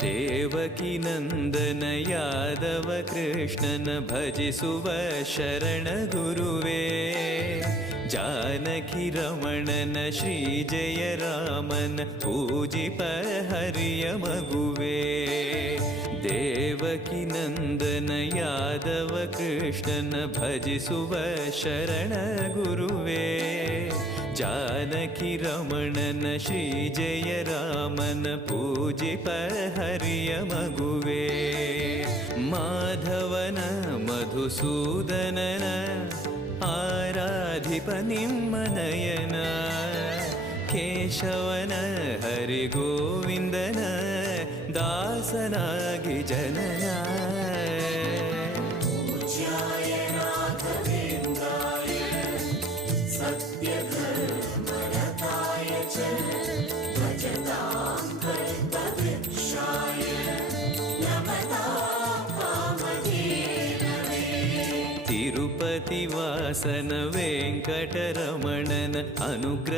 ದೇವಕಿ ನಂದನ ಯಾದವ ಕೃಷ್ಣನ ಭಜಿಸುವ ಶರಣ ಗುರುವೇ. ಜಾನಕಿ ರಮಣನ ಶ್ರೀ ಜಯ ರಾಮನ ಪೂಜಿಪ ಹರಿಯ ಮಗುವೇ. ದೇವಕಿ ನಂದನ ಯಾದವ ಕೃಷ್ಣನ ಭಜಿಸುವ ಶರಣ ಗುರುವೇ. ಜಾನಕಿ ರಮಣನ ಶ್ರೀ ಜಯ ರಾಮನ ಪೂಜಿಪ ಹರಿಯ ಮಗುವೇ. ಮಾಧವನ ಮಧುಸೂದನನ ಆರಾಧಿಪ ನಿಮ್ಮ ನಯನ. ಕೇಶವನ ಹರಿಗೋವಿಂದನ ದಾಸನಾಗಿ ಜನನ. ತಿರುಪತಿ ವಾಸನ ವೆಂಕಟರಮಣನ ಅನುಗ್ರಹ